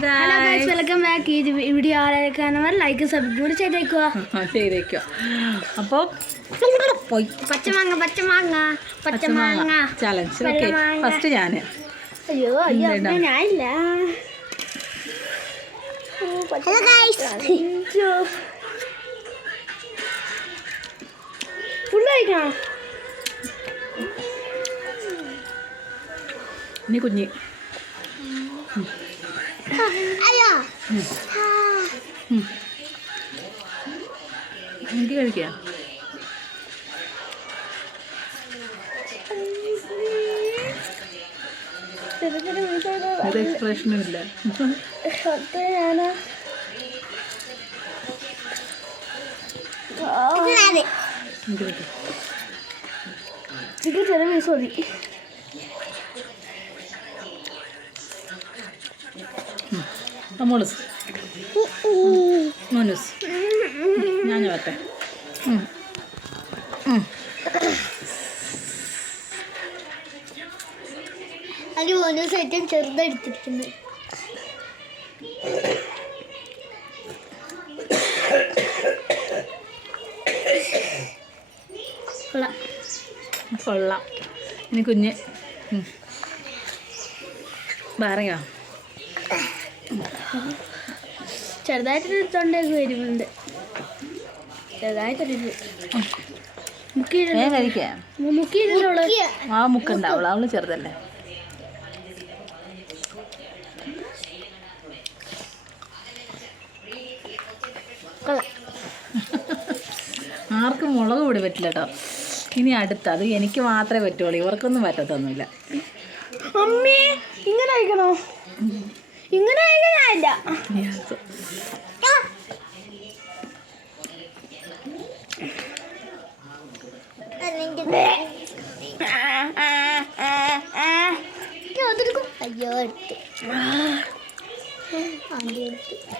guys, welcome back. This video like subscribe ചെയ്തേക്കുക. അപ്പോൾ പച്ചമാങ്ങ challenge. Okay, first ഞാൻ. അയ്യോ ഞാനില്ല. Hello guys. ഫുൾ കഴിക്കണം. നീ കുഞ്ഞി. അയ്യോ എനിക്ക് കഴിക്കാം. ഒരു എക്സ്പ്രഷനും ഇല്ല. ഇത് ചെറിയ പീസ് മതി. മോനുസ് ഞാൻ വരട്ടെ. അത് മോനൂസ് ഏറ്റവും ചെറുതെടുത്തിരിക്കുന്നത്. കൊള്ളാം. ഇനി കുഞ്ഞ് പറയാ ചെറുതായിട്ടൊരു തൊണ്ടേക്ക് വരുന്നുണ്ട്. ചെറുതായിട്ടൊരു ആ മുക്കുണ്ടാവുള്ളൂ. അവള് ചെറുതല്ലേ. ആർക്കും മുളക് പൊടി പറ്റില്ല കേട്ടോ. ഇനി അടുത്തത് എനിക്ക് മാത്രമേ പറ്റുള്ളൂ, ഇവർക്കൊന്നും പറ്റത്തൊന്നുമില്ല. അമ്മേ ഇങ്ങനെ കഴിക്കണോ? ഇങ്ങനെ കഴിക്കാനില്ല.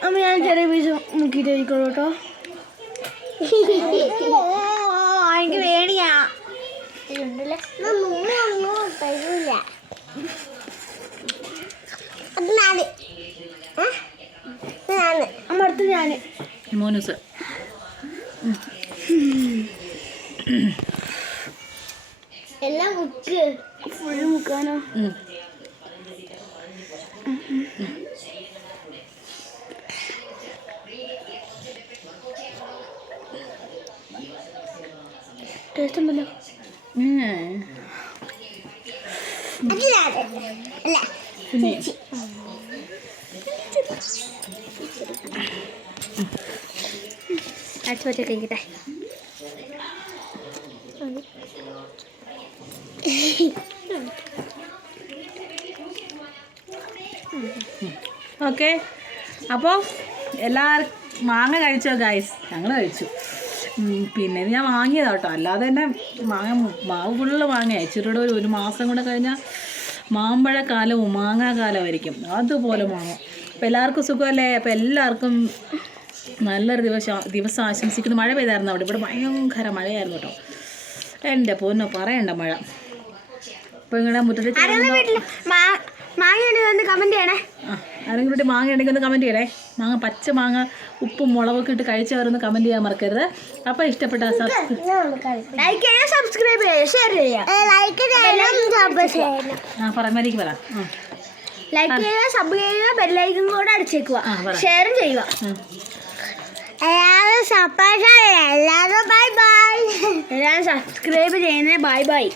അമ്മ ഞാൻ ചെറിയ പീസ് മുക്കിയിട്ട് കഴിക്കോളൂ കേട്ടോ. എനിക്ക് വേണിയാ. അമ്മ അടുത്ത് ഞാൻ മോനൂസ് എല്ലാം മുക്ക് ഫുള്ള് മുക്കാനോ? ടേസ്റ്റ് ഉണ്ടല്ലോ. അച്ഛൻ കഴിക്കട്ടെ. ഓക്കെ, അപ്പോൾ എല്ലാവരും മാങ്ങ കഴിച്ചോ ഗൈസ്? ഞങ്ങൾ കഴിച്ചു. പിന്നെ ഇത് ഞാൻ വാങ്ങിയതാണ് കേട്ടോ, അല്ലാതെ തന്നെ മാവ് ഫുള്ള് വാങ്ങി അയച്ചിട്ടൂടെ. ഒരു മാസം കൂടെ കഴിഞ്ഞാൽ മാമ്പഴക്കാലവും മാങ്ങാക്കാലമായിരിക്കും. അതുപോലെ മാങ്ങ. അപ്പോൾ എല്ലാവർക്കും സുഖമല്ലേ? അപ്പോൾ എല്ലാവർക്കും നല്ലൊരു ദിവസം ആശംസിക്കുന്നു. മഴ പെയ്തായിരുന്നു അവിടെ. ഇവിടെ ഭയങ്കര മഴയായിരുന്നു കേട്ടോ. എൻ്റെ പൊന്നോ പറയണ്ട മഴ. അപ്പോൾ നിങ്ങളുടെ മുറ്റത്ത് കമന്റ് ചെയ്യണേ. ആരെങ്കിലും വീട്ടിൽ മാങ്ങ ഉണ്ടെങ്കിൽ ഒന്ന് കമൻറ്റ് ചെയ്യണേ. മാങ്ങ പച്ച മാങ്ങ ഉപ്പും മുളകൊക്കെ ഇട്ട് കഴിച്ചവരൊന്ന് കമൻറ്റ് ചെയ്യാൻ മറക്കരുത്. അപ്പോൾ ഇഷ്ടപ്പെട്ട സബ്സ്ക്രൈബ് പറയാമേലേക്ക് പറ. ലൈക്ക് ചെയ്യുക, സബ് ചെയ്യുക, ബെല്ലൈക്കൺ കൂടെ അടിച്ചേക്കുക, ഷെയറും ചെയ്യുക. എല്ലാവരും സബ്സ്ക്രൈബ് ചെയ്യുന്നേ. Bye bye.